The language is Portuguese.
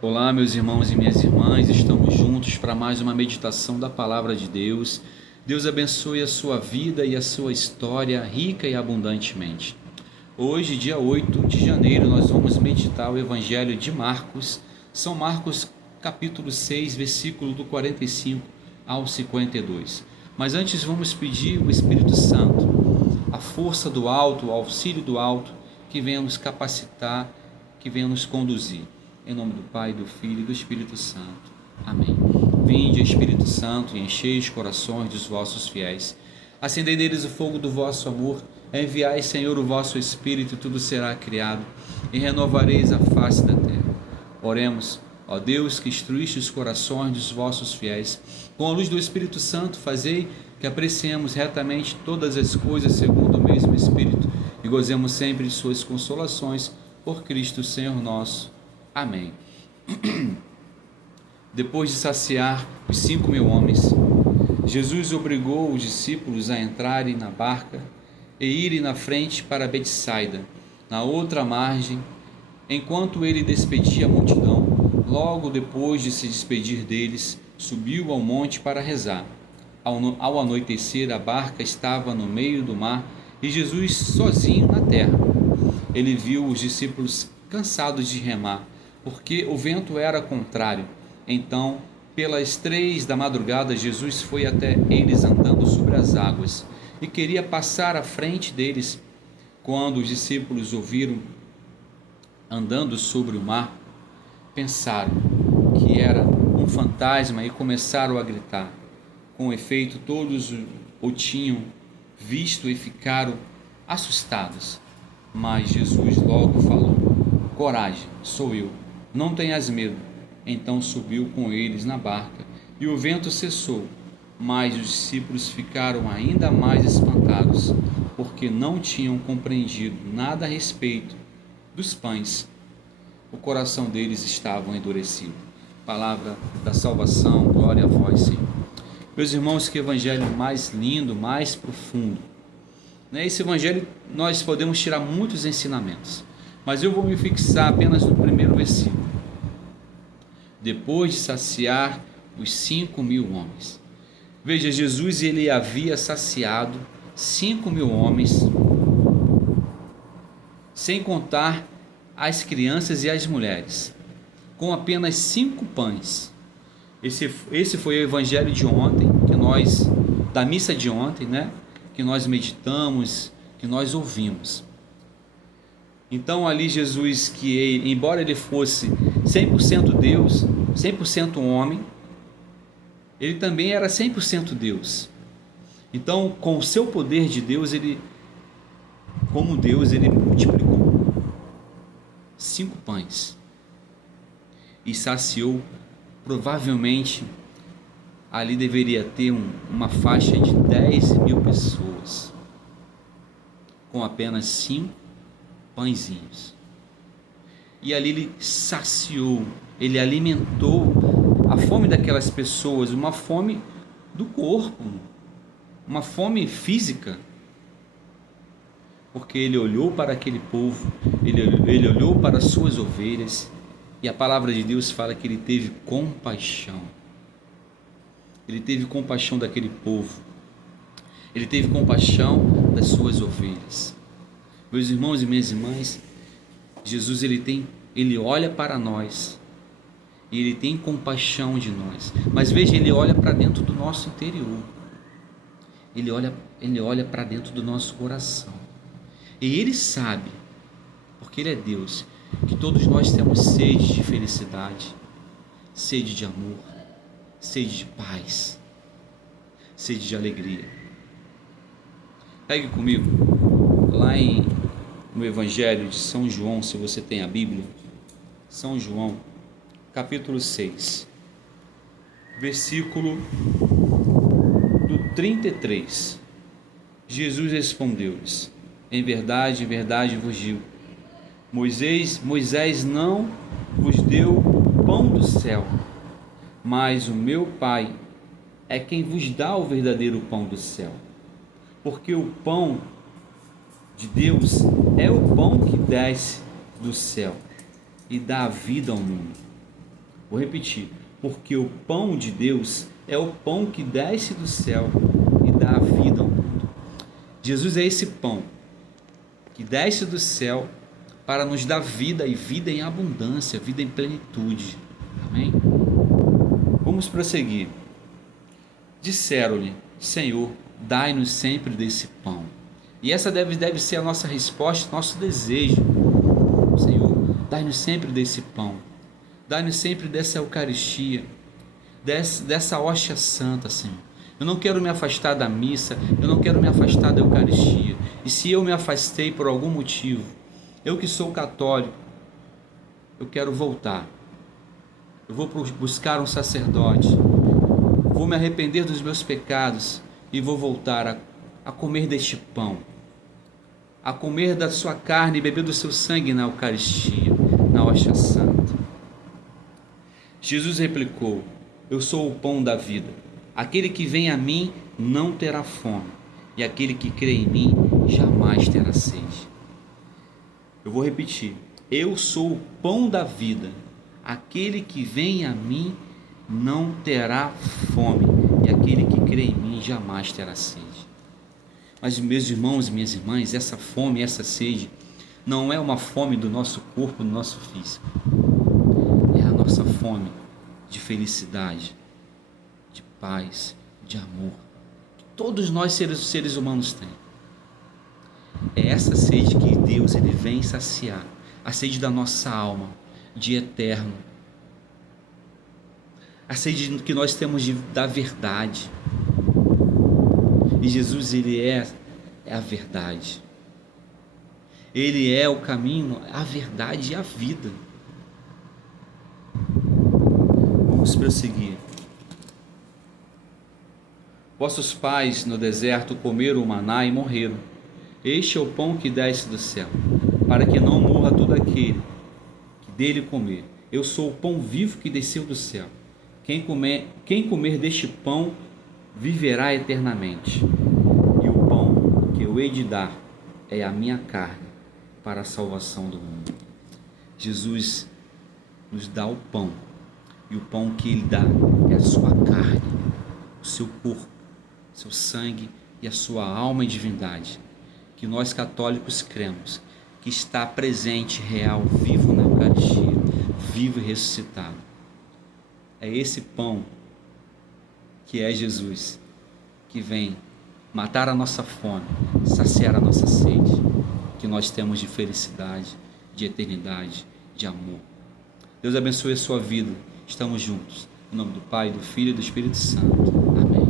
Olá, meus irmãos e minhas irmãs, estamos juntos para mais uma meditação da Palavra de Deus. Deus abençoe a sua vida e a sua história rica e abundantemente. Hoje, dia 8 de janeiro, nós vamos meditar o Evangelho de Marcos, São Marcos, capítulo 6, versículo do 45 ao 52. Mas antes vamos pedir o Espírito Santo, a força do alto, o auxílio do alto, que venha nos capacitar, que venha nos conduzir. Em nome do Pai, do Filho e do Espírito Santo. Amém. Vinde, Espírito Santo, e enchei os corações dos vossos fiéis. Acendei neles o fogo do vosso amor. Enviai, Senhor, o vosso Espírito, e tudo será criado, e renovareis a face da terra. Oremos. Ó Deus, que instruíste os corações dos vossos fiéis, com a luz do Espírito Santo, fazei que apreciemos retamente todas as coisas segundo o mesmo Espírito, e gozemos sempre de suas consolações, por Cristo Senhor nosso. Amém. Depois de saciar os 5.000 homens, Jesus obrigou os discípulos a entrarem na barca e irem na frente para Betsaida, na outra margem, enquanto ele despedia a multidão. Logo depois de se despedir deles, subiu ao monte para rezar. Ao anoitecer, a barca estava no meio do mar e Jesus sozinho na terra. Ele viu os discípulos cansados de remar, porque o vento era contrário. Então, pelas 3 da madrugada, Jesus foi até eles andando sobre as águas e queria passar à frente deles. Quando os discípulos ouviram andando sobre o mar, pensaram que era um fantasma e começaram a gritar. Com efeito, todos o tinham visto e ficaram assustados. Mas Jesus logo falou: coragem, sou eu, não tenhas medo. Então subiu com eles na barca e o vento cessou, mas os discípulos ficaram ainda mais espantados, porque não tinham compreendido nada a respeito dos pães. O coração deles estava endurecido. Palavra da salvação, glória a vós, Senhor. Meus irmãos, que evangelho mais lindo, mais profundo. Nesse evangelho nós podemos tirar muitos ensinamentos, mas eu vou me fixar apenas no primeiro versículo. Depois de saciar os 5.000 homens. Veja, Jesus ele havia saciado 5.000 homens, sem contar as crianças e as mulheres, com apenas 5 pães. Esse foi o evangelho de ontem, da missa de ontem, né? Que nós meditamos, que nós ouvimos. Então ali Jesus, que embora ele fosse 100% Deus, 100% homem, ele também era 100% Deus. Então, com o seu poder de Deus, como Deus, ele multiplicou 5 pães e saciou. Provavelmente ali deveria ter uma faixa de 10.000 pessoas com apenas 5 pãezinhos. E ali ele saciou, ele alimentou a fome daquelas pessoas, uma fome do corpo, uma fome física, porque ele olhou para aquele povo, ele olhou para as suas ovelhas, e a palavra de Deus fala que ele teve compaixão. Ele teve compaixão daquele povo, ele teve compaixão das suas ovelhas. Meus irmãos e minhas irmãs, Jesus ele olha para nós e ele tem compaixão de nós. Mas veja, ele olha para dentro do nosso interior. Ele olha para dentro do nosso coração. E ele sabe, porque ele é Deus, que todos nós temos sede de felicidade, sede de amor, sede de paz, sede de alegria. Pegue comigo lá no Evangelho de São João, se você tem a Bíblia. São João, capítulo 6, versículo do 33. Jesus respondeu-lhes: em verdade vos digo, Moisés não vos deu o pão do céu, mas o meu Pai é quem vos dá o verdadeiro pão do céu. Porque o pão de Deus é o pão que desce do céu e dá vida ao mundo. Vou repetir. Porque o pão de Deus é o pão que desce do céu e dá a vida ao mundo. Jesus é esse pão que desce do céu para nos dar vida, e vida em abundância, vida em plenitude. Amém? Vamos prosseguir. Disseram-lhe: Senhor, dai-nos sempre desse pão. E essa deve ser a nossa resposta, nosso desejo. Senhor, dai-nos sempre desse pão. Dai-nos sempre dessa Eucaristia, dessa hóstia santa, Senhor. Eu não quero me afastar da missa, eu não quero me afastar da Eucaristia. E se eu me afastei por algum motivo, eu que sou católico, eu quero voltar. Eu vou buscar um sacerdote, vou me arrepender dos meus pecados e vou voltar a comer deste pão, a comer da sua carne e beber do seu sangue na Eucaristia, na hóstia santa. Jesus replicou: Eu sou o pão da vida. Aquele que vem a mim não terá fome, e aquele que crê em mim jamais terá sede. Eu vou repetir: Eu sou o pão da vida. Aquele que vem a mim não terá fome, e aquele que crê em mim jamais terá sede. Mas, meus irmãos e minhas irmãs, essa fome, essa sede, não é uma fome do nosso corpo, do nosso físico. É a nossa fome de felicidade, de paz, de amor, que todos nós seres humanos têm. É essa sede que Deus ele vem saciar, a sede da nossa alma, de eterno, a sede que nós temos da verdade. E Jesus ele é a verdade. Ele é o caminho, a verdade e a vida. Vamos prosseguir. Vossos pais no deserto comeram o maná e morreram. Este é o pão que desce do céu, para que não morra todo aquele que dele comer. Eu sou o pão vivo que desceu do céu. Quem comer deste pão viverá eternamente. E o pão que eu hei de dar é a minha carne para a salvação do mundo. Jesus nos dá o pão, e o pão que ele dá é a sua carne, o seu corpo, seu sangue e a sua alma e divindade, que nós católicos cremos que está presente, real, vivo na Eucaristia, vivo e ressuscitado. É esse pão que é Jesus, que vem matar a nossa fome, saciar a nossa sede, que nós temos de felicidade, de eternidade, de amor. Deus abençoe a sua vida. Estamos juntos. Em nome do Pai, do Filho e do Espírito Santo. Amém.